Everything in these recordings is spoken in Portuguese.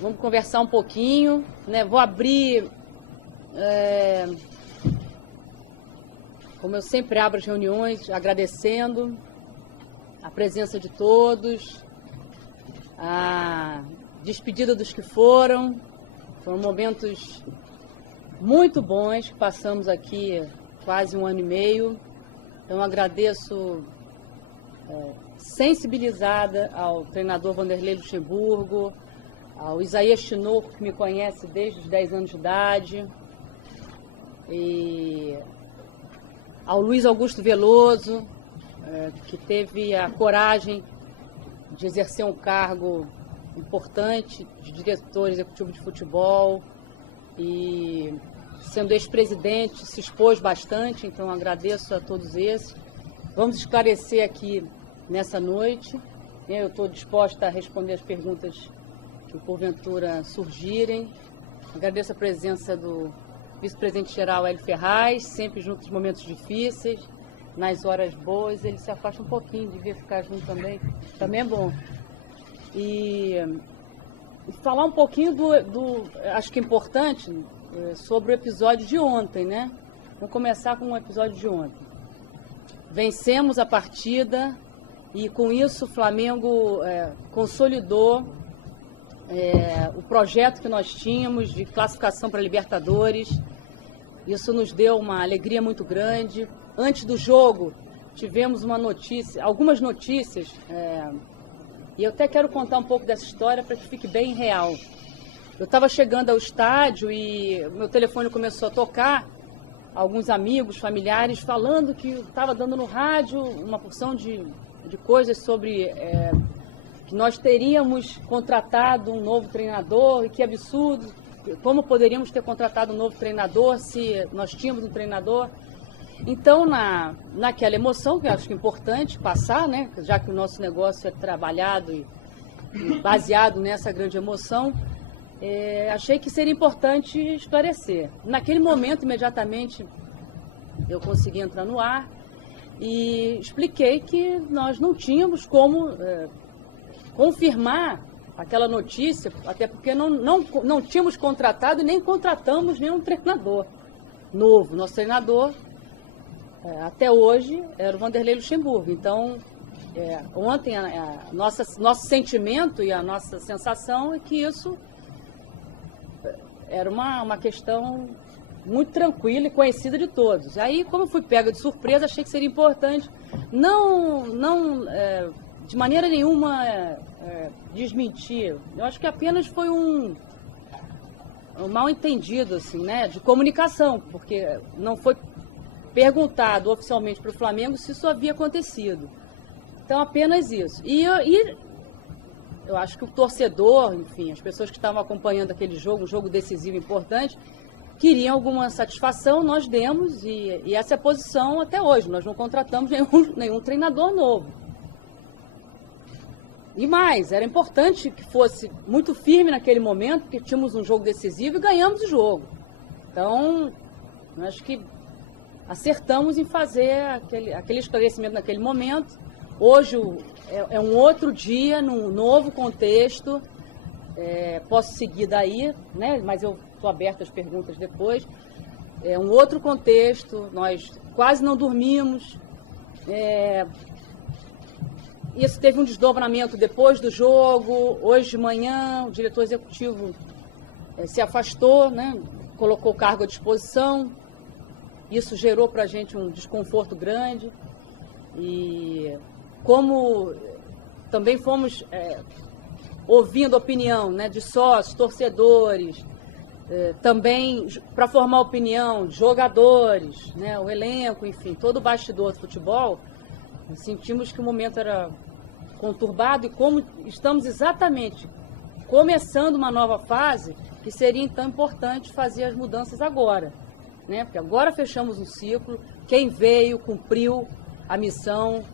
vamos conversar um pouquinho, né? Vou abrir, como eu sempre abro as reuniões, agradecendo a presença de todos, a despedida dos que foram momentos muito bons que passamos aqui quase 1 ano e meio. Então agradeço, sensibilizada, ao treinador Vanderlei Luxemburgo, ao Isaías Tinoco, que me conhece desde os 10 anos de idade, e ao Luiz Augusto Veloso, que teve a coragem de exercer um cargo importante de diretor executivo de futebol e, sendo ex-presidente, se expôs bastante, então agradeço a todos esses. Vamos esclarecer aqui nessa noite. Eu estou disposta a responder as perguntas que porventura surgirem. Agradeço a presença do vice-presidente-geral Hélio Ferraz, sempre junto nos momentos difíceis, nas horas boas. Ele se afasta um pouquinho, devia ficar junto também é bom. E falar um pouquinho acho que é importante, sobre o episódio de ontem, né? Vamos começar com o episódio de ontem. Vencemos a partida e com isso o Flamengo consolidou o projeto que nós tínhamos de classificação para a Libertadores. Isso nos deu uma alegria muito grande. Antes do jogo, tivemos algumas notícias, e eu até quero contar um pouco dessa história para que fique bem real. Eu estava chegando ao estádio e meu telefone começou a tocar, alguns amigos, familiares, falando que estava dando no rádio uma porção de coisas sobre que nós teríamos contratado um novo treinador, e que absurdo, como poderíamos ter contratado um novo treinador se nós tínhamos um treinador. Então, naquela emoção, que eu acho que é importante passar, né, já que o nosso negócio é trabalhado e baseado nessa grande emoção, achei que seria importante esclarecer. Naquele momento, imediatamente, eu consegui entrar no ar e expliquei que nós não tínhamos como confirmar aquela notícia, até porque não tínhamos contratado e nem contratamos nenhum treinador novo. Nosso treinador, até hoje, era o Vanderlei Luxemburgo. Então, ontem, nosso sentimento e a nossa sensação é que isso era uma questão muito tranquila e conhecida de todos. Aí, como eu fui pega de surpresa, achei que seria importante não de maneira nenhuma desmentir. Eu acho que apenas foi um mal entendido, assim, né, de comunicação, porque não foi perguntado oficialmente para o Flamengo se isso havia acontecido. Então, apenas isso. E eu acho que o torcedor, enfim, as pessoas que estavam acompanhando aquele jogo, um jogo decisivo importante, queriam alguma satisfação, nós demos, e essa é a posição até hoje. Nós não contratamos nenhum treinador novo. E mais, era importante que fosse muito firme naquele momento, porque tínhamos um jogo decisivo e ganhamos o jogo. Então, eu acho que acertamos em fazer aquele esclarecimento naquele momento. Hoje é um outro dia, num novo contexto. Posso seguir daí, né? Mas eu estou aberta às perguntas depois. É um outro contexto, nós quase não dormimos. Isso teve um desdobramento depois do jogo. Hoje de manhã, o diretor executivo se afastou, né? Colocou o cargo à disposição. Isso gerou para a gente um desconforto grande. E como também fomos ouvindo a opinião, né, de sócios, torcedores, também para formar opinião de jogadores, né, o elenco, enfim, todo o bastidor do futebol, sentimos que o momento era conturbado e como estamos exatamente começando uma nova fase, que seria então importante fazer as mudanças agora, né? Porque agora fechamos um ciclo, quem veio cumpriu a missão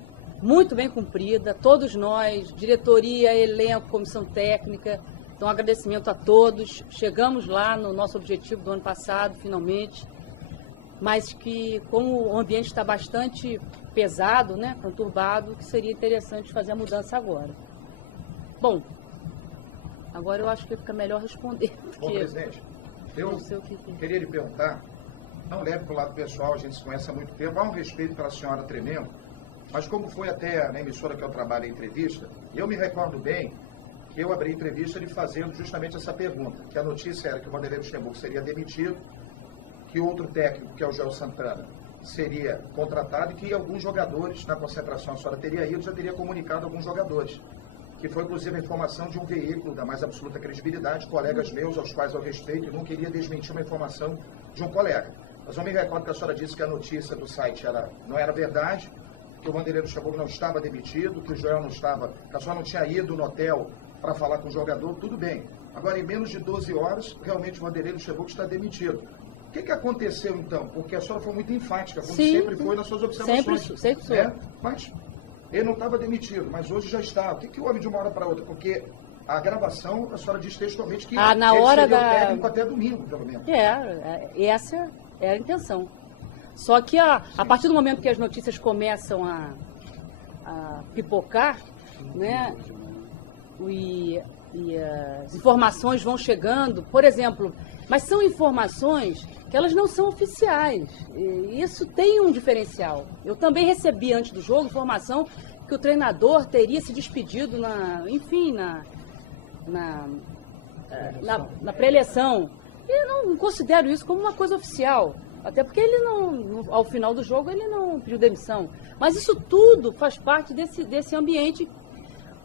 muito bem cumprida, todos nós, diretoria, elenco, comissão técnica. Então, agradecimento a todos. Chegamos lá no nosso objetivo do ano passado, finalmente, mas que, como o ambiente está bastante pesado, né, conturbado, que seria interessante fazer a mudança agora. Bom, Agora eu acho que fica melhor responder. Bom, presidente, eu não sei o que... queria lhe perguntar, não leve para o lado pessoal, a gente se conhece há muito tempo, há um respeito pela senhora tremendo, mas como foi até na emissora que eu trabalho a entrevista, eu me recordo bem que eu abri a entrevista lhe fazendo justamente essa pergunta, que a notícia era que o Vanderlei Luxemburgo seria demitido, que outro técnico, que é o Joel Santana, seria contratado e que alguns jogadores, na concentração a senhora teria ido, já teria comunicado alguns jogadores, que foi inclusive a informação de um veículo da mais absoluta credibilidade, colegas meus, aos quais eu respeito, e não queria desmentir uma informação de um colega. Mas eu me recordo que a senhora disse que a notícia do site não era verdade, que o Vanderlei Luxemburgo não estava demitido, que o Joel não estava, que a senhora não tinha ido no hotel para falar com o jogador, tudo bem. Agora, em menos de 12 horas, realmente o Vanderlei Luxemburgo está demitido. O que aconteceu, então? Porque a senhora foi muito enfática, como sempre foi nas suas observações. Sempre foi. Mas ele não estava demitido, mas hoje já está. O que houve de uma hora para outra? Porque a gravação, a senhora diz textualmente que na hora seria o técnico até domingo, pelo menos. Essa é a intenção. Só que a partir do momento que as notícias começam a pipocar, né, e as informações vão chegando, por exemplo, mas são informações que elas não são oficiais. E isso tem um diferencial. Eu também recebi antes do jogo informação que o treinador teria se despedido na pré-eleição. E eu não considero isso como uma coisa oficial. Até porque ele ao final do jogo, ele não pediu demissão. Mas isso tudo faz parte desse ambiente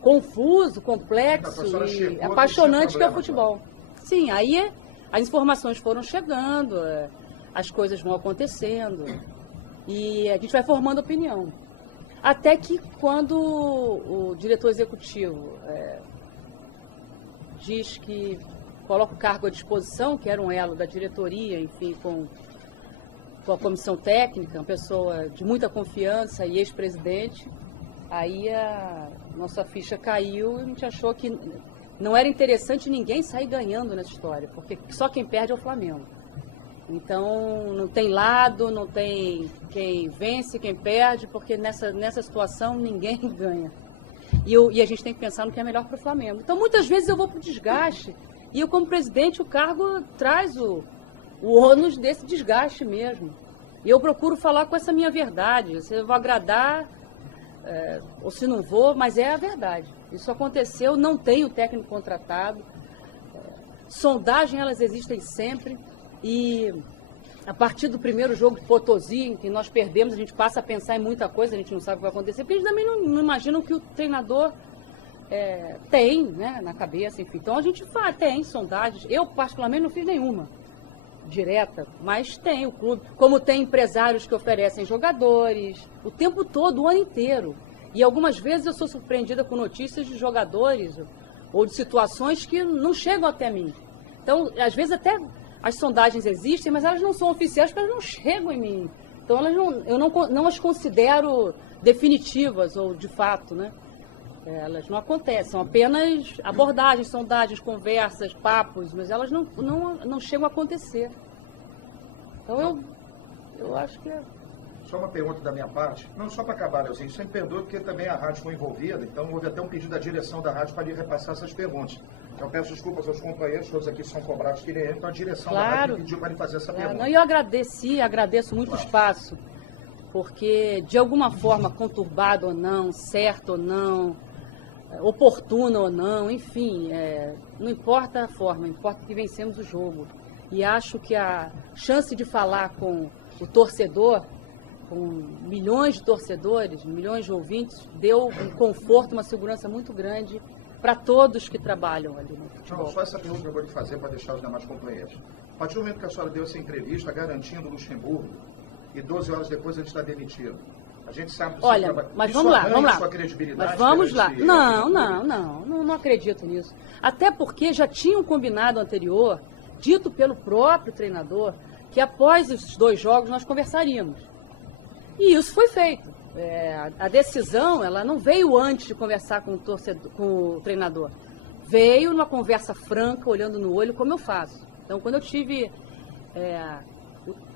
confuso, complexo e apaixonante que é o futebol. Sim, aí as informações foram chegando, as coisas vão acontecendo e a gente vai formando opinião. Até que quando o diretor executivo diz que coloca o cargo à disposição, que era um elo da diretoria, enfim, com a comissão técnica, uma pessoa de muita confiança e ex-presidente, aí a nossa ficha caiu e a gente achou que não era interessante ninguém sair ganhando nessa história, porque só quem perde é o Flamengo. Então, não tem lado, não tem quem vence, quem perde, porque nessa situação ninguém ganha. E a gente tem que pensar no que é melhor para o Flamengo. Então, muitas vezes eu vou para o desgaste, e eu, como presidente, o cargo traz o ônus desse desgaste mesmo. E eu procuro falar com essa minha verdade. Se eu vou agradar, ou se não vou, mas é a verdade. Isso aconteceu, não tem o técnico contratado. Sondagem, elas existem sempre. E a partir do primeiro jogo de Potosí, em que nós perdemos, a gente passa a pensar em muita coisa, a gente não sabe o que vai acontecer, porque a gente também não imagina o que o treinador tem, né, na cabeça, enfim. Então a gente tem sondagens. Eu, particularmente, não fiz nenhuma direta, mas tem o clube, como tem empresários que oferecem jogadores, o tempo todo, o ano inteiro. E algumas vezes eu sou surpreendida com notícias de jogadores ou de situações que não chegam até mim. Então, às vezes até as sondagens existem, mas elas não são oficiais porque elas não chegam em mim. Então, eu não as considero definitivas ou de fato, né? Elas não acontecem, são apenas abordagens, sondagens, conversas, papos, mas elas não chegam a acontecer. Então, eu acho que Só uma pergunta da minha parte, não só para acabar, Leozinho, você me perdoa porque também a rádio foi envolvida, então houve até um pedido da direção da rádio para lhe repassar essas perguntas. Então peço desculpas aos companheiros, todos aqui são cobrados que então a direção da rádio me pediu para lhe fazer essa pergunta. E eu agradeço muito o espaço, porque de alguma forma, conturbado ou não, certo ou não, oportuno ou não, enfim, não importa a forma, importa que vencemos o jogo. E acho que a chance de falar com o torcedor, com milhões de torcedores, milhões de ouvintes, deu um conforto, uma segurança muito grande para todos que trabalham ali no futebol. Não, só essa pergunta que eu vou te fazer para deixar os demais companheiros. A partir do momento que a senhora deu essa entrevista garantindo o Luxemburgo, e 12 horas depois ele está demitido, a gente sabe do Olha, seu trabalho. mas Isso vamos lá, arranha sua credibilidade? Mas vamos lá. Não acredito nisso. Até porque já tinha um combinado anterior, dito pelo próprio treinador, que após os 2 jogos nós conversaríamos. E isso foi feito. A decisão, ela não veio antes de conversar com o treinador. Veio numa conversa franca, olhando no olho, como eu faço. Então, quando eu tive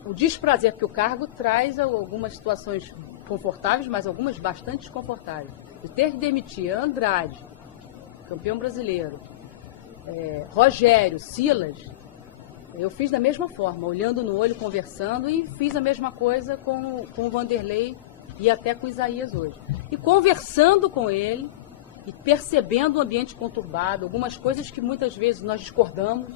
o desprazer, porque o cargo traz algumas situações confortáveis, mas algumas bastante desconfortáveis. De ter que demitir Andrade, campeão brasileiro, Rogério, Silas, eu fiz da mesma forma, olhando no olho, conversando, e fiz a mesma coisa com o Vanderlei e até com o Isaías hoje. E conversando com ele e percebendo o ambiente conturbado, algumas coisas que muitas vezes nós discordamos,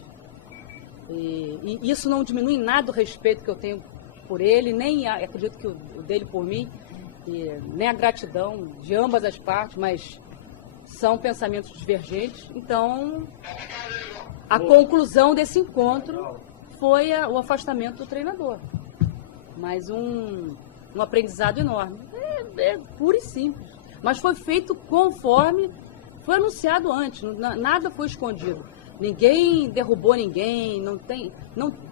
e isso não diminui em nada o respeito que eu tenho por ele, nem acredito que o dele por mim, nem a gratidão de ambas as partes, mas são pensamentos divergentes. Então, a conclusão desse encontro foi o afastamento do treinador. Mas um aprendizado enorme. É puro e simples. Mas foi feito conforme foi anunciado antes. Nada foi escondido. Ninguém derrubou ninguém.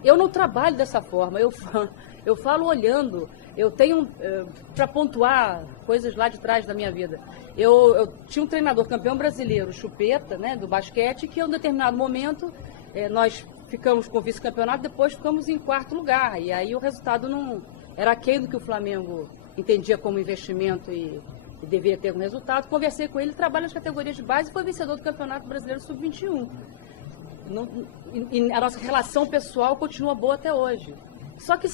Eu não trabalho dessa forma. Eu falo olhando. Eu tenho, para pontuar coisas lá de trás da minha vida, eu tinha um treinador campeão brasileiro, Chupeta, né, do basquete, que em um determinado momento nós ficamos com o vice-campeonato, depois ficamos em 4º lugar. E aí o resultado não era aquele que o Flamengo entendia como investimento e deveria ter um resultado. Conversei com ele, trabalha nas categorias de base e foi vencedor do Campeonato Brasileiro Sub-21. E a nossa relação pessoal continua boa até hoje. Só que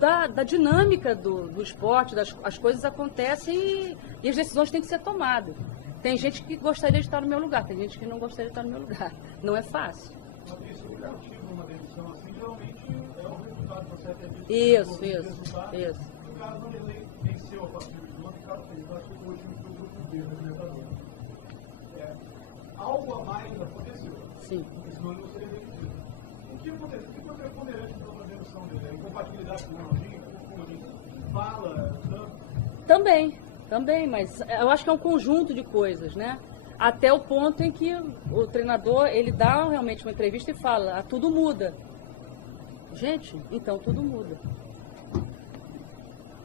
da dinâmica do esporte, as coisas acontecem e as decisões têm que ser tomadas. Tem gente que gostaria de estar no meu lugar, tem gente que não gostaria de estar no meu lugar. Não é fácil. Isso. O cara não venceu a partida de ontem, o cara fez, acho que hoje não foi o governo, Libertadores. Algo a mais aconteceu. Sim. Porque senão ele não seria demitido. O que aconteceu? O que foi preponderante para a demissão dele? A incompatibilidade com o Ronaldinho? Como a gente fala tanto? Também, mas eu acho que é um conjunto de coisas, né? Até o ponto em que o treinador, ele dá realmente uma entrevista e fala, tudo muda. Gente, então tudo muda.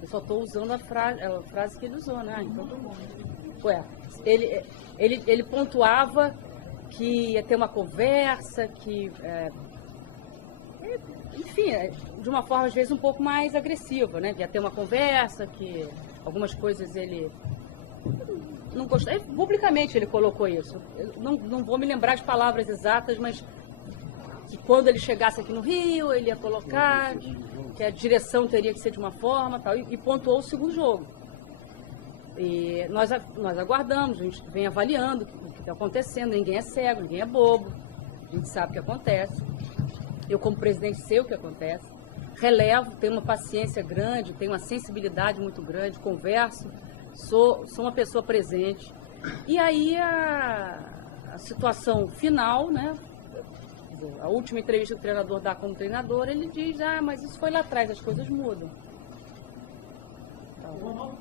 Eu só estou usando a frase que ele usou, né? Então, ele pontuava que ia ter uma conversa, que, enfim, de uma forma às vezes um pouco mais agressiva, né? Que ia ter uma conversa, que algumas coisas ele não gostava. Publicamente ele colocou isso. Eu não vou me lembrar as palavras exatas, mas que quando ele chegasse aqui no Rio, ele ia colocar, que a direção teria que ser de uma forma, tal, e pontuou o segundo jogo. E nós aguardamos, a gente vem avaliando o que está acontecendo, ninguém é cego, ninguém é bobo, a gente sabe o que acontece. Eu, como presidente, sei o que acontece, relevo, tenho uma paciência grande, tenho uma sensibilidade muito grande, converso, sou uma pessoa presente. E aí a situação final, né? A última entrevista que o treinador dá como treinador, ele diz, mas isso foi lá atrás, as coisas mudam. Então,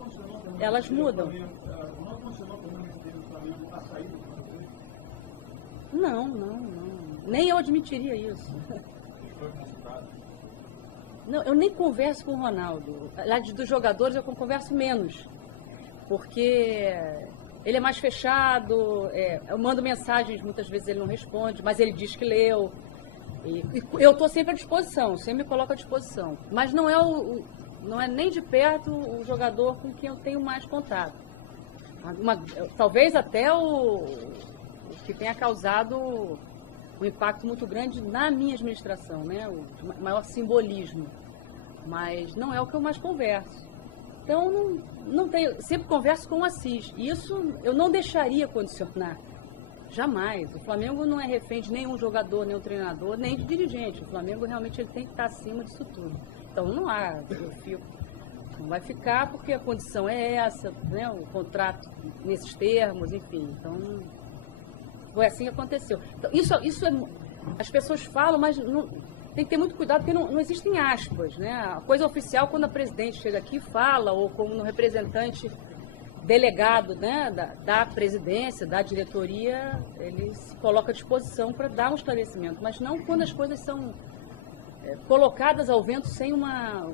elas mudam. O Ronaldo funcionou como ministro do Flamengo a saída do Flamengo? Não. Nem eu admitiria isso. Não, eu nem converso com o Ronaldo. Lá dos jogadores eu converso menos. Porque ele é mais fechado, eu mando mensagens, muitas vezes ele não responde, mas ele diz que leu. E eu estou sempre à disposição, sempre me coloco à disposição. Mas não é nem de perto o jogador com quem eu tenho mais contato. Talvez até o que tenha causado um impacto muito grande na minha administração, né? O maior simbolismo. Mas não é o que eu mais converso. Então, não tenho, sempre converso com o Assis. E isso eu não deixaria condicionar. Jamais. O Flamengo não é refém de nenhum jogador, nenhum treinador, nem de dirigente. O Flamengo realmente ele tem que estar acima disso tudo. Então, não há, não vai ficar porque a condição é essa, né? O contrato nesses termos, enfim. Então, foi assim que aconteceu. Então, isso as pessoas falam, mas não, tem que ter muito cuidado, porque não existem aspas, né? A coisa oficial, quando a presidente chega aqui e fala, ou como no representante delegado, né, da presidência, da diretoria, ele se coloca à disposição para dar um esclarecimento, mas não quando as coisas são colocadas ao vento sem uma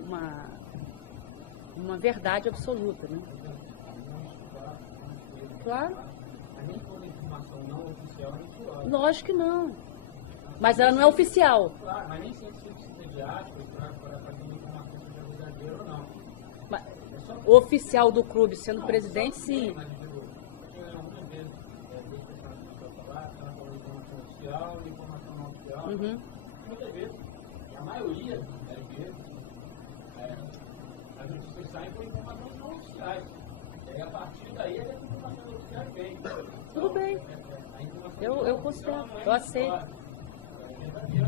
verdade absoluta, né? Claro. Nem toda informação não oficial é mentirosas. Lógico que não. Mas ela não é oficial. Claro, mas nem sempre você precisa de aspas para ter uma informação se é verdadeira ou não. Mas, o oficial do clube sendo presidente, sim. Mas, digo, eu algumas vezes, desde que a senhora começou a falar, ela falou informação oficial, Uhum. Muitas vezes, a maioria das vezes, as notícias saem com informações não oficiais. E a partir daí, as informações oficiais vêm. Tudo bem. Eu considero, eu aceito.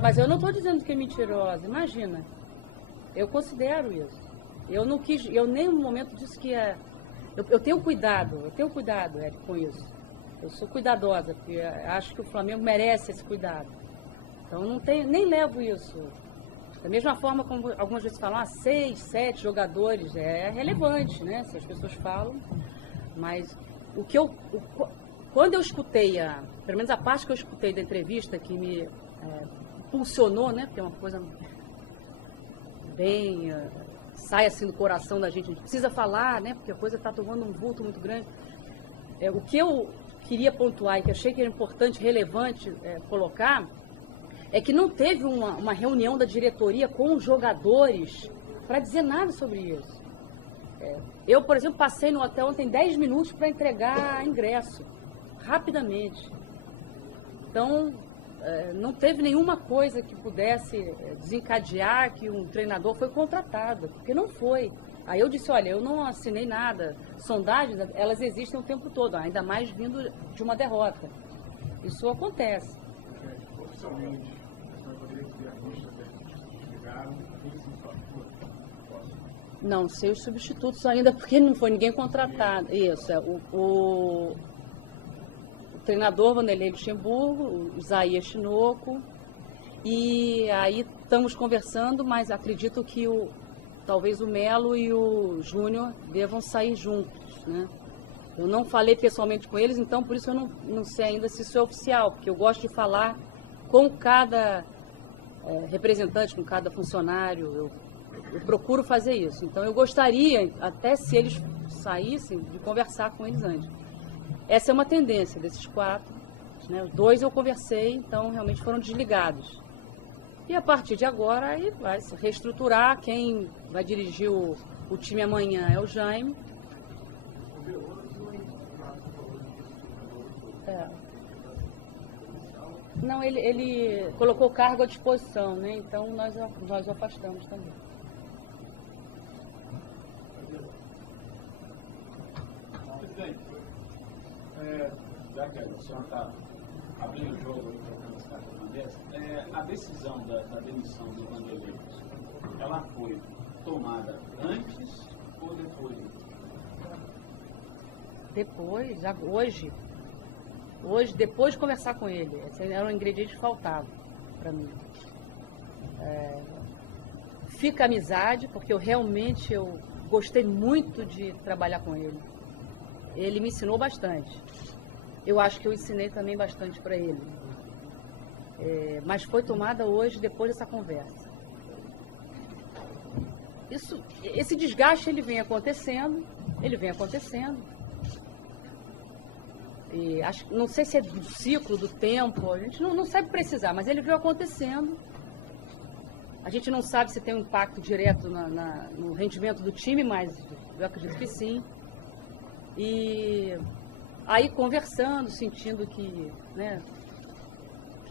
Mas eu não estou dizendo que é mentirosa, imagina. Eu considero isso. Eu não quis, eu nem um momento disse que é. Eu tenho cuidado, Érico, com isso. Eu sou cuidadosa, porque acho que o Flamengo merece esse cuidado. Então não tenho, nem levo isso. Da mesma forma como algumas vezes falam, 6, 7 jogadores, é relevante, né? Se as pessoas falam. Mas quando eu escutei, pelo menos a parte que eu escutei da entrevista que me impulsionou, né? Porque é uma coisa bem... sai assim do coração da gente, a gente precisa falar, né? Porque a coisa está tomando um vulto muito grande. O que eu queria pontuar e que achei que era importante, relevante colocar, é que não teve uma reunião da diretoria com os jogadores para dizer nada sobre isso. Eu, por exemplo, passei no hotel ontem 10 minutos para entregar ingresso, rapidamente. Então, não teve nenhuma coisa que pudesse desencadear que um treinador foi contratado, porque não foi. Aí eu disse, olha, eu não assinei nada. Sondagens, elas existem o tempo todo, ainda mais vindo de uma derrota. Isso acontece. Oficialmente, a senhora poderia dizer a lista que chegaram, quem se impactou? Não sei os substitutos ainda, porque não foi ninguém contratado. Isso, o treinador Vanderlei Luxemburgo, o Isaías Tinoco, e aí estamos conversando, mas acredito que talvez o Melo e o Júnior devam sair juntos, né? Eu não falei pessoalmente com eles, então por isso eu não sei ainda se isso é oficial, porque eu gosto de falar com cada representante, com cada funcionário, eu procuro fazer isso. Então eu gostaria, até se eles saíssem, de conversar com eles antes. Essa é uma tendência desses 4, né? Os 2 eu conversei, então realmente foram desligados. E a partir de agora aí vai se reestruturar. Quem vai dirigir o time amanhã é o Jaime. Não, ele colocou o cargo à disposição, né? Então nós o afastamos também. Presidente, já que a senhora está abrindo o jogo e trocando as cartas na mesa, a decisão da demissão do Vanderlei, ela foi tomada antes ou depois? Depois, hoje, depois de conversar com ele. Esse era um ingrediente que faltava para mim. Fica amizade, porque eu gostei muito de trabalhar com ele. Ele me ensinou bastante. Eu acho que eu ensinei também bastante para ele. Mas foi tomada hoje, depois dessa conversa. Esse desgaste ele vem acontecendo. E não sei se é do ciclo, do tempo, a gente não sabe precisar, mas ele veio acontecendo. A gente não sabe se tem um impacto direto no rendimento do time, mas eu acredito que sim. E aí conversando, sentindo que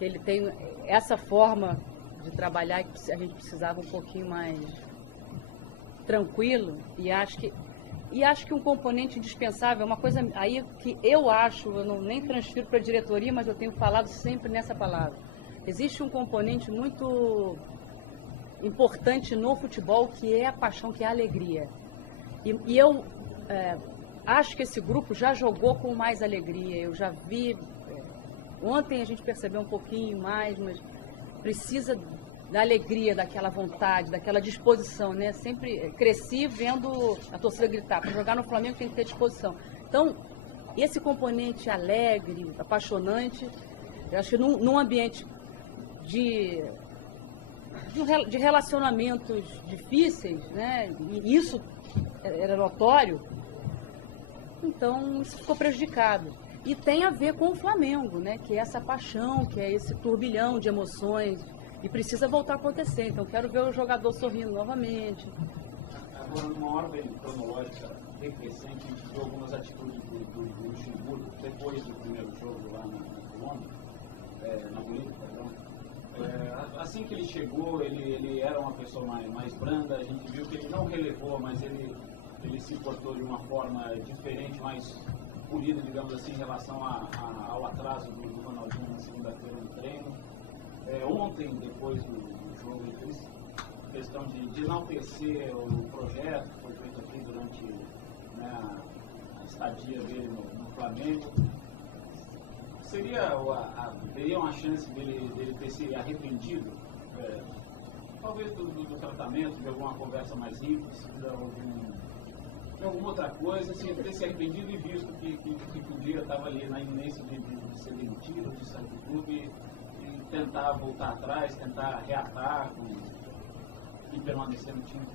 ele tem essa forma de trabalhar que a gente precisava um pouquinho mais tranquilo, e acho que um componente indispensável, uma coisa aí que eu nem transfiro para a diretoria, mas eu tenho falado sempre nessa palavra. Existe um componente muito importante no futebol, que é a paixão, que é a alegria. E eu acho que esse grupo já jogou com mais alegria. Eu já vi, ontem a gente percebeu um pouquinho mais, mas precisa da alegria, daquela vontade, daquela disposição, né? Sempre cresci vendo a torcida gritar, para jogar no Flamengo tem que ter disposição. Então, esse componente alegre, apaixonante, eu acho que num ambiente de relacionamentos difíceis, né? E isso era notório, então isso ficou prejudicado. E tem a ver com o Flamengo, né? Que é essa paixão, que é esse turbilhão de emoções, e precisa voltar a acontecer. Então quero ver o jogador sorrindo novamente. Agora, numa ordem cronológica recente, a gente viu algumas atitudes do Luxemburgo, depois do primeiro jogo lá na Colômbia, na Bolívia, perdão. Assim que ele chegou, ele era uma pessoa mais branda, a gente viu que ele não relevou, mas ele se portou de uma forma diferente, mais polida, digamos assim, em relação ao atraso do Ronaldinho na segunda-feira no treino. Ontem, depois do jogo, ele fez questão de enaltecer o projeto que foi feito aqui durante, né, a estadia dele no Flamengo. Teria uma chance dele ter se arrependido, talvez do tratamento, de alguma conversa mais rígida, ou de alguma outra coisa, assim, ter se arrependido e visto que um dia estava ali na iminência de ser demitido, de sair do clube e tentar voltar atrás, tentar reatar e permanecer no time.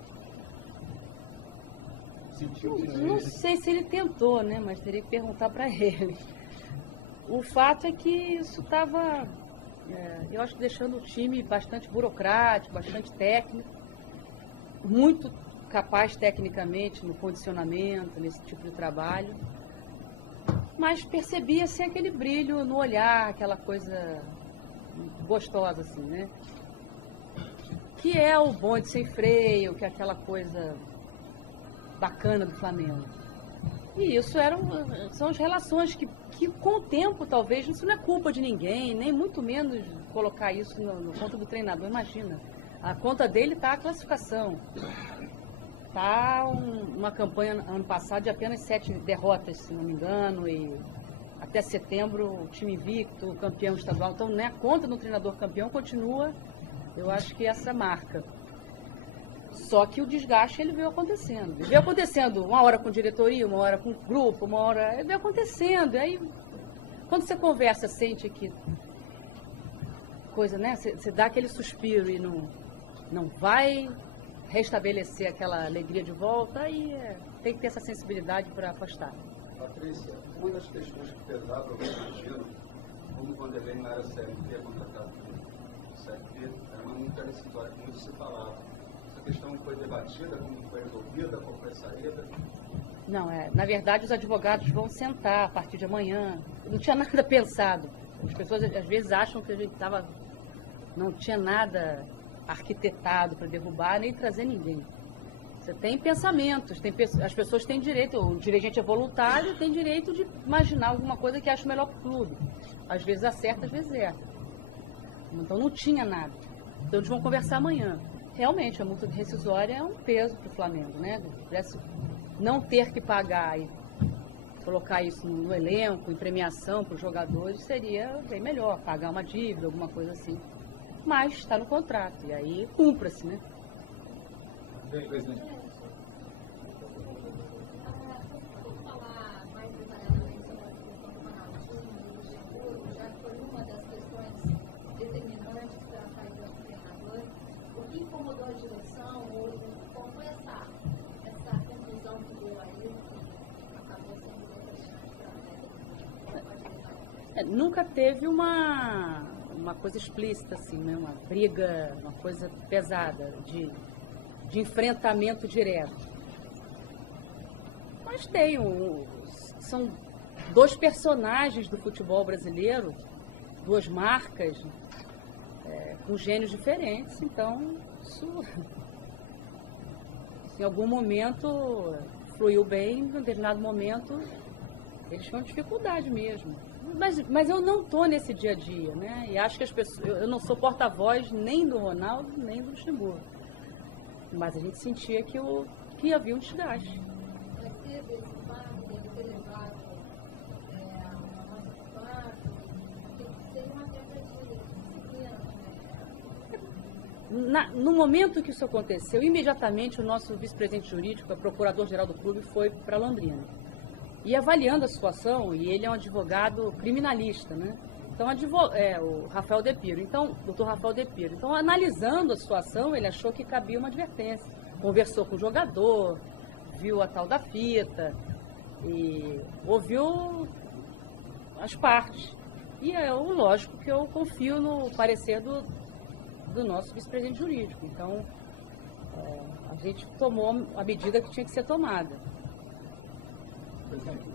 Não sei se ele tentou, né? Mas teria que perguntar para ele. O fato é que isso estava, eu acho que deixando o time bastante burocrático, bastante técnico, muito capaz tecnicamente no condicionamento, nesse tipo de trabalho, mas percebia-se aquele brilho no olhar, aquela coisa gostosa, assim, né? Que é o bonde sem freio, que é aquela coisa bacana do Flamengo. E isso são as relações que com o tempo, talvez, isso não é culpa de ninguém, nem muito menos colocar isso no conta do treinador. Imagina, a conta dele está a classificação. Está uma campanha ano passado de apenas 7 derrotas, se não me engano, e até setembro o time invicto, campeão estadual. Então, né, a conta do treinador campeão continua, eu acho que essa marca. Só que o desgaste ele veio acontecendo. Ele veio acontecendo uma hora com diretoria, uma hora com grupo, uma hora... Ele veio acontecendo. E aí, quando você conversa, sente que... Coisa, né? Você dá aquele suspiro e não vai restabelecer aquela alegria de volta, aí tem que ter essa sensibilidade para afastar. Patrícia, uma das questões que pesaram para o Argentino, como o Vanderlei não era CLT, contratado pelo CLT, era uma única história que muito se falava. A questão foi debatida, como foi resolvida, qual foi a saída? Não, na verdade os advogados vão sentar a partir de amanhã. Não tinha nada pensado. As pessoas às vezes acham que a gente não tinha nada arquitetado para derrubar, nem trazer ninguém. Você tem pensamentos, as pessoas têm direito, o dirigente é voluntário, tem direito de imaginar alguma coisa que acha melhor para o clube. Às vezes acerta, às vezes erra. Então não tinha nada. Então eles vão conversar amanhã. Realmente, a multa rescisória é um peso para o Flamengo, né? Não ter que pagar e colocar isso no elenco, em premiação para os jogadores, seria bem melhor, pagar uma dívida, alguma coisa assim. Mas está no contrato, e aí cumpra-se, né? Bem, presidente. Incomodou a direção, ou qual foi essa conclusão que deu aí, que acabou sendo nunca teve uma coisa explícita, assim, né? Uma briga, uma coisa pesada, de enfrentamento direto. Mas são dois personagens do futebol brasileiro, duas marcas, com gênios diferentes, então isso em algum momento fluiu bem, em determinado momento eles tinham dificuldade mesmo. Mas eu não estou nesse dia a dia, né? E acho que as pessoas, eu não sou porta-voz nem do Ronaldo, nem do Luxemburgo. Mas a gente sentia que havia um desgaste. Mas teve esse fato, deve ter levado uma massa de fato, porque seria uma quebra de disciplina também. No momento que isso aconteceu, imediatamente o nosso vice-presidente jurídico, o procurador-geral do clube, foi para Londrina. E avaliando a situação, e ele é um advogado criminalista, né? Então, o Rafael De Piro. Então, o doutor Rafael De Piro. Então, analisando a situação, ele achou que cabia uma advertência. Conversou com o jogador, viu a tal da fita, e ouviu as partes. E é lógico que eu confio no parecer do nosso vice-presidente jurídico. Então, a gente tomou a medida que tinha que ser tomada.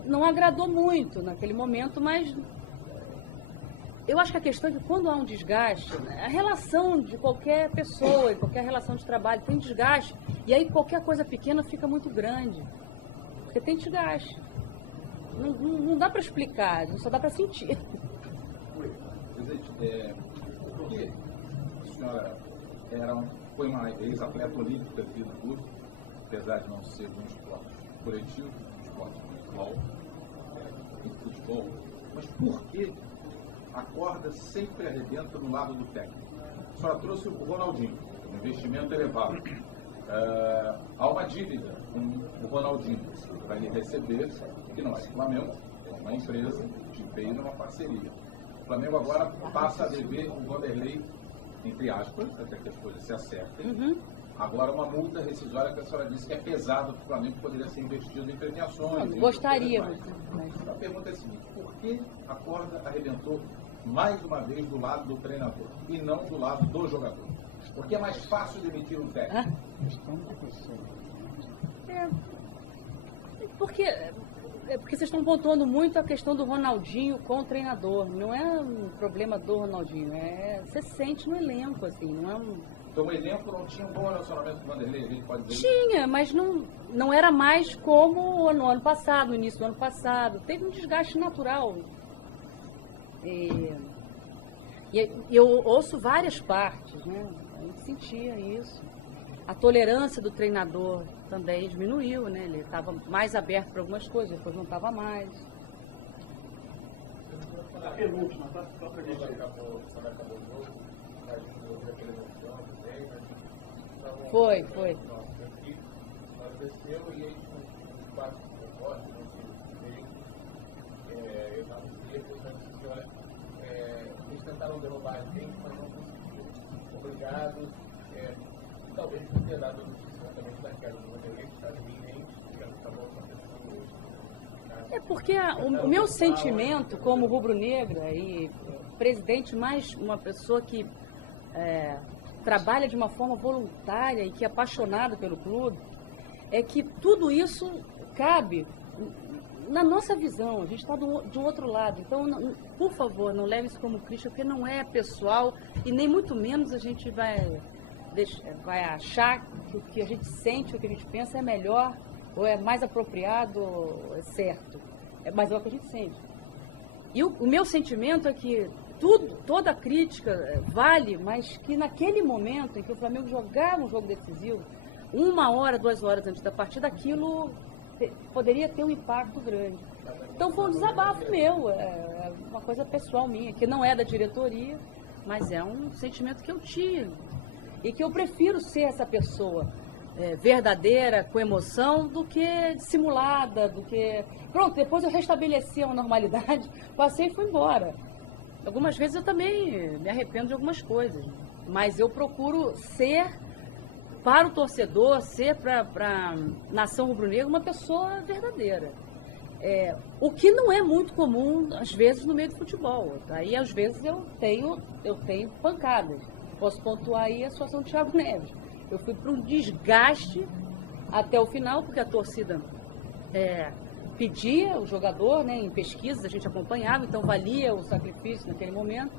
Não agradou muito naquele momento, mas Eu acho que a questão é que quando há um desgaste, a relação de qualquer pessoa, qualquer relação de trabalho tem desgaste, e aí qualquer coisa pequena fica muito grande, porque tem desgaste. Não dá para explicar, só dá para sentir. Presidente, por que a senhora foi uma ex-atleta olímpica aqui no clube, apesar de não ser um esporte coletivo, um esporte futebol, mas por que a corda sempre arrebenta no lado do técnico? A senhora trouxe o Ronaldinho, um investimento elevado. Há uma dívida com o Ronaldinho para ele receber, que não é o Flamengo, é uma empresa que veio numa parceria. O Flamengo agora passa a dever o Vanderlei, entre aspas, até que as coisas se acertem. Agora uma multa rescisória que a senhora disse que é pesada para o Flamengo, poderia ser investido em premiações. Gostaria. A pergunta é a seguinte: por que a corda arrebentou mais uma vez do lado do treinador e não do lado do jogador? Porque é mais fácil demitir um técnico. Porque vocês estão pontuando muito a questão do Ronaldinho com o treinador. Não é um problema do Ronaldinho, você sente no elenco, assim, não é um... Então o elenco não tinha um bom relacionamento com o Vanderlei, a gente pode dizer? Tinha, mas não era mais como no ano passado, no início do ano passado. Teve um desgaste natural. E eu ouço várias partes, né? A gente sentia isso. A tolerância do treinador também diminuiu, né? Ele estava mais aberto para algumas coisas, depois não estava mais. A penúltima, tá? Só para Quando acabou o jogo, a gente ouviu aquela emoção também, mas Foi. Nós desceu e aí com 4 propostas, eu estava no senhora, eles tentaram derrubar a gente, mas não conseguiram. Obrigado. Talvez por ter dado a notícia também da queda do Vanderlei, que está iminente, que acabou acontecendo hoje. É porque o meu sentimento como rubro-negra e presidente, mais uma pessoa que trabalha de uma forma voluntária e que é apaixonada pelo clube, é que tudo isso cabe na nossa visão. A gente está do outro lado. Então, por favor, não leve isso como crítica, porque não é pessoal e nem muito menos a gente vai achar que o que a gente sente, o que a gente pensa é melhor, ou é mais apropriado, ou é certo. Mas é o que a gente sente. E o meu sentimento é que toda crítica vale, mas que naquele momento em que o Flamengo jogava um jogo decisivo, 1 hora, 2 horas antes da partida, aquilo poderia ter um impacto grande. Então foi um desabafo meu, é uma coisa pessoal minha, que não é da diretoria, mas é um sentimento que eu tive. E que eu prefiro ser essa pessoa verdadeira, com emoção, do que dissimulada, do que... Pronto, depois eu restabeleci a normalidade, passei e fui embora. Algumas vezes eu também me arrependo de algumas coisas, mas eu procuro ser, para o torcedor, ser para a nação rubro-negra, uma pessoa verdadeira. O que não é muito comum, às vezes, no meio do futebol. Aí, às vezes, eu tenho pancadas. Posso pontuar aí a situação do Thiago Neves. Eu fui para um desgaste até o final, porque a torcida pedia o jogador, né, em pesquisas, a gente acompanhava, então valia o sacrifício naquele momento.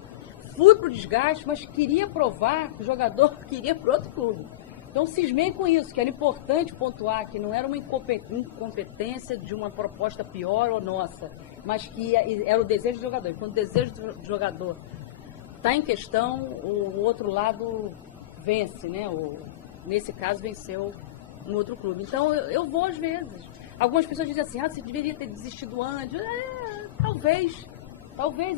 Fui para o desgaste, mas queria provar que o jogador queria para outro clube. Então cismei com isso, que era importante pontuar que não era uma incompetência de uma proposta pior ou nossa, mas que era o desejo do jogador. E quando o desejo do jogador está em questão, o outro lado vence, né? Nesse caso, venceu um outro clube. Então, eu vou às vezes. Algumas pessoas dizem assim, você deveria ter desistido antes. Talvez,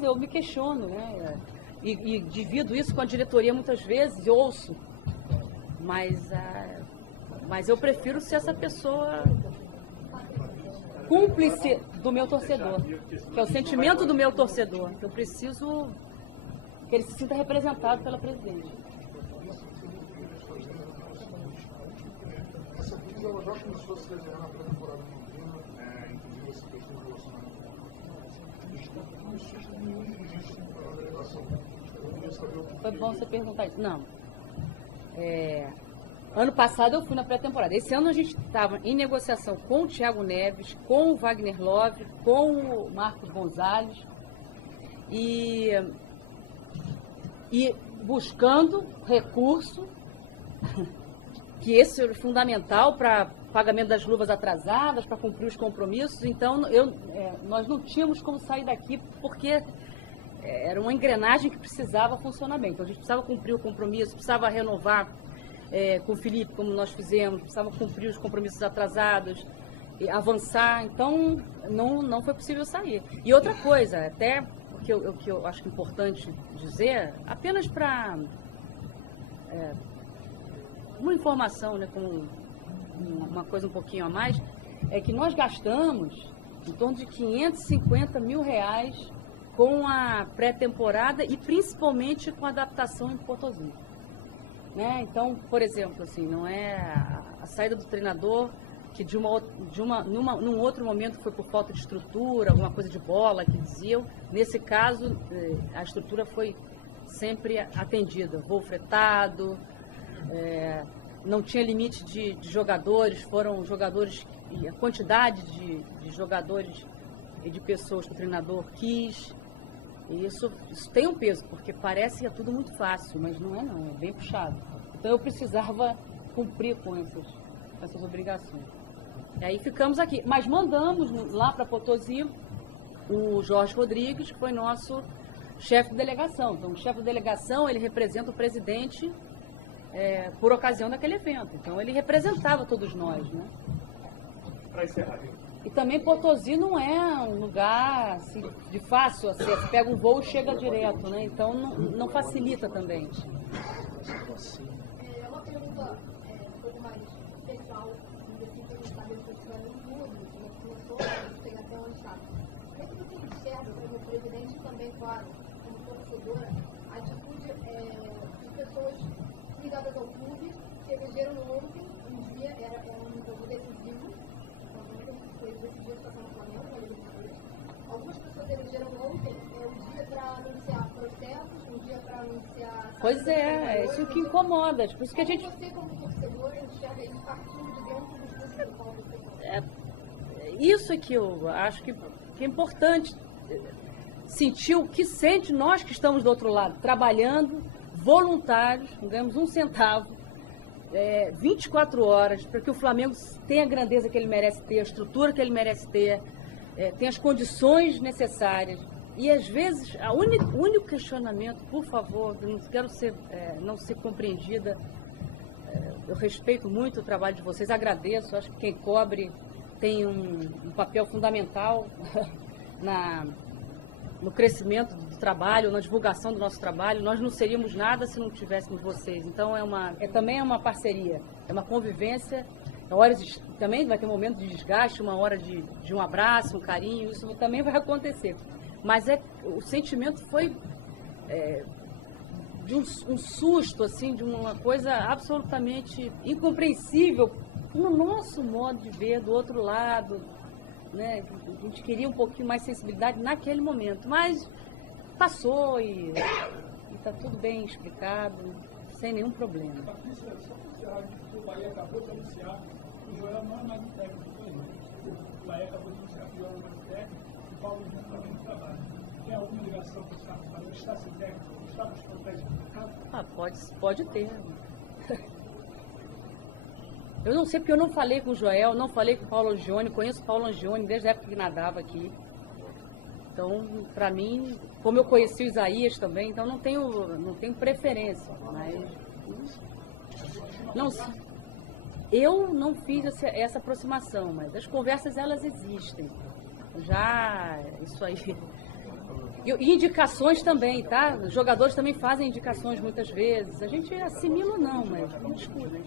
eu me questiono, né? E divido isso com a diretoria muitas vezes, e ouço. Mas eu prefiro ser essa pessoa cúmplice do meu torcedor, que é o sentimento do meu torcedor. Eu preciso que ele se sinta representado pela presidente. Essa crise ela já começou a se desenhar na pré-temporada londrina, inclusive essa questão do relacionamento com o clube. Não existe nenhum dirigente na delegação. Eu queria saber o que... Foi bom você perguntar isso. Não. Ano passado eu fui na pré-temporada. Esse ano a gente estava em negociação com o Thiago Neves, com o Wagner Love, com o Marcos Gonzalez. E e buscando recurso, que esse é fundamental para pagamento das luvas atrasadas, para cumprir os compromissos. Então, nós não tínhamos como sair daqui, porque era uma engrenagem que precisava funcionar bem. Então, a gente precisava cumprir o compromisso, precisava renovar com o Felipe, como nós fizemos, precisava cumprir os compromissos atrasados, avançar. Então, não foi possível sair. E outra coisa, até o que eu acho importante dizer, apenas para uma informação, né, com uma coisa um pouquinho a mais, é que nós gastamos em torno de R$550 mil com a pré-temporada e principalmente com a adaptação em Potosí. Né? Então, por exemplo, assim, não é a saída do treinador que num outro momento foi por falta de estrutura, alguma coisa de bola que diziam. Nesse caso, a estrutura foi sempre atendida, voo fretado, não tinha limite de jogadores, foram jogadores, e a quantidade de jogadores e de pessoas que o treinador quis. E isso tem um peso, porque parece que é tudo muito fácil, mas não, é bem puxado. Então eu precisava cumprir com essas obrigações. E aí ficamos aqui. Mas mandamos lá para Potosí o Jorge Rodrigues, que foi nosso chefe de delegação. Então o chefe de delegação, ele representa o presidente por ocasião daquele evento. Então ele representava todos nós, né? Para encerrar, e também Potosí não é um lugar assim, de fácil acesso. Pega um voo e chega direto, né? Então não facilita também. É uma pergunta um pouco mais pessoal, assim, para não saber se você vai no mundo, se você começou, não sei até onde está. Como é que você enxerga, como presidente e também, claro, como torcedora, a atitude de pessoas ligadas ao clube que elegeram ontem, um dia, era um jogo decisivo, foi decidido para o Flamengo, na Libertadores. Algumas pessoas elegeram ontem um dia para anunciar processos, um dia para anunciar... Pois é isso que incomoda. Por isso que a gente... Você, como torcedor, enxerga isso partindo de dentro dos principais. Isso é que eu acho que é importante sentir o que sente nós que estamos do outro lado, trabalhando, voluntários, não ganhamos um centavo, 24 horas, para que o Flamengo tenha a grandeza que ele merece ter, a estrutura que ele merece ter, tenha as condições necessárias. E às vezes, o único questionamento, por favor, eu não quero não ser compreendida, eu respeito muito o trabalho de vocês, agradeço, acho que quem cobre tem um papel fundamental no crescimento do trabalho, na divulgação do nosso trabalho. Nós não seríamos nada se não tivéssemos vocês. Então também é uma parceria, é uma convivência. Também vai ter um momento de desgaste, uma hora de um abraço, um carinho, isso também vai acontecer. Mas o sentimento foi de um susto, assim, de uma coisa absolutamente incompreensível no nosso modo de ver do outro lado. Né? A gente queria um pouquinho mais de sensibilidade naquele momento, mas passou e está tudo bem explicado, sem nenhum problema. Patrícia, só para encerrar, o Bahia acabou de anunciar que o Joel não é mais um técnico do Bahia. O Bahia acabou de anunciar que o Joel não é mais um técnico e o Paulo Júnior também não trabalha. Tem alguma ligação com o Estado? Está sem técnico? O Estado nos protege do mercado? Pode ter. Eu não sei porque eu não falei com o Joel, não falei com o Paulo Angione, conheço o Paulo Angione desde a época que nadava aqui. Então, para mim, como eu conheci o Isaías também, então não tenho preferência. Mas eu não fiz essa aproximação, mas as conversas elas existem. Já isso aí. E indicações também, tá? Os jogadores também fazem indicações muitas vezes. A gente assimila ou não, mas não escuta.